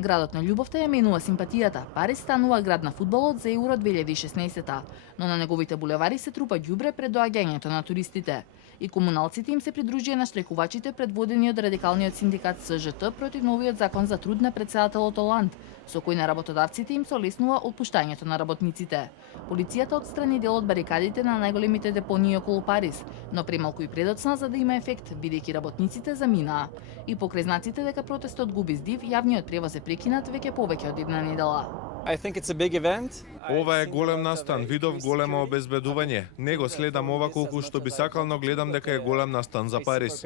Градот на љубовта ја менува симпатијата. Париз станува град на фудбалот за Еуро 2016, но на неговите булевари се трупа ѓубре пред доаѓањето на туристите. И комуналците им се придружија на штрекувачите предводени од радикалниот синдикат СЖТ против новиот закон за труд на претседателот Оланд, со кој на работодавците им се олеснува отпуштањето на работниците. Полицијата отстрани дел од барикадите на најголемите депонии околу Париз, но премалку и предоцна за да има ефект, бидејќи работниците заминаа. И покрај знаците дека протестот губи здив, јавниот превоз е прекинат веќе повеќе од една недела. Ова е голем настан, видов големо обезбедување. Не го следам ова колку што би сакал, но гледам дека е голем настан за Париз.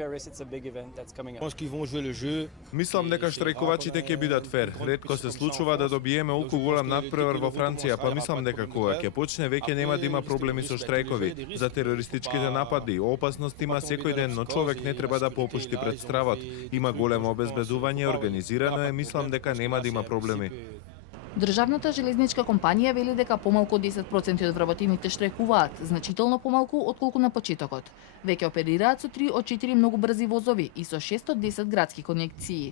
Мислам дека штрајкувачите ќе бидат фер. Ретко се случува да добиеме толку голем надпревар во Франција, па мислам дека кога ќе почне веќе нема да има проблеми со штрајкови. За терористичките напади, опасност има секој ден, но човек не треба да попушти пред стравот. Има големо обезбедување, организирано е, мислам дека нема да има проблеми. Државната железничка компанија вели дека помалку од 10% од вработените штрајкуваат, значително помалку отколку на почетокот. Веќе оперираат со 3 од 4 многу брзи возови и со 6 од 10 градски конекции.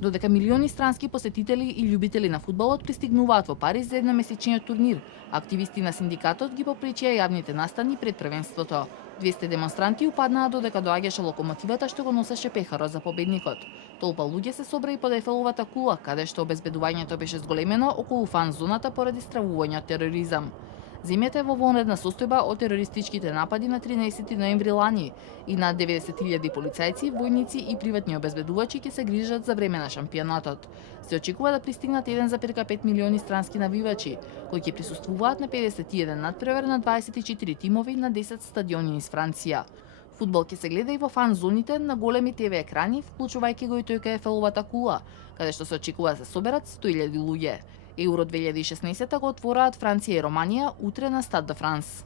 Додека милиони странски посетители и љубители на фудбалот пристигнуваат во Париз за едномесечниот турнир, активисти на синдикатот ги попречија јавните настани пред првенството. 200 демонстранти упаднаа додека доаѓаше локомотивата што го носеше пехарот за победникот. Толпа луѓе се собра и под Ефеловата кула, каде што обезбедувањето беше зголемено околу фан зоната поради стравување од тероризам. Земјата е во вонредна состојба од терористичките напади на 13 ноември лани и над 90.000 полицајци, војници и приватни обезбедувачи ќе се грижат за време на шампионатот. Се очекува да пристигнат 1,5 милиони странски навивачи, кои ќе присуствуваат на 51 надпревар на 24 тимови на 10 стадиони низ Франција. Фудбал ќе се гледа и во фан зоните на големи ТВ екрани, вклучувајќи го и тој кај Ефеловата кула, каде што се очекува да се соберат 100.000 луѓе. Еуро 2016 го отвораат Франција и Романија утре на Стад де Франс.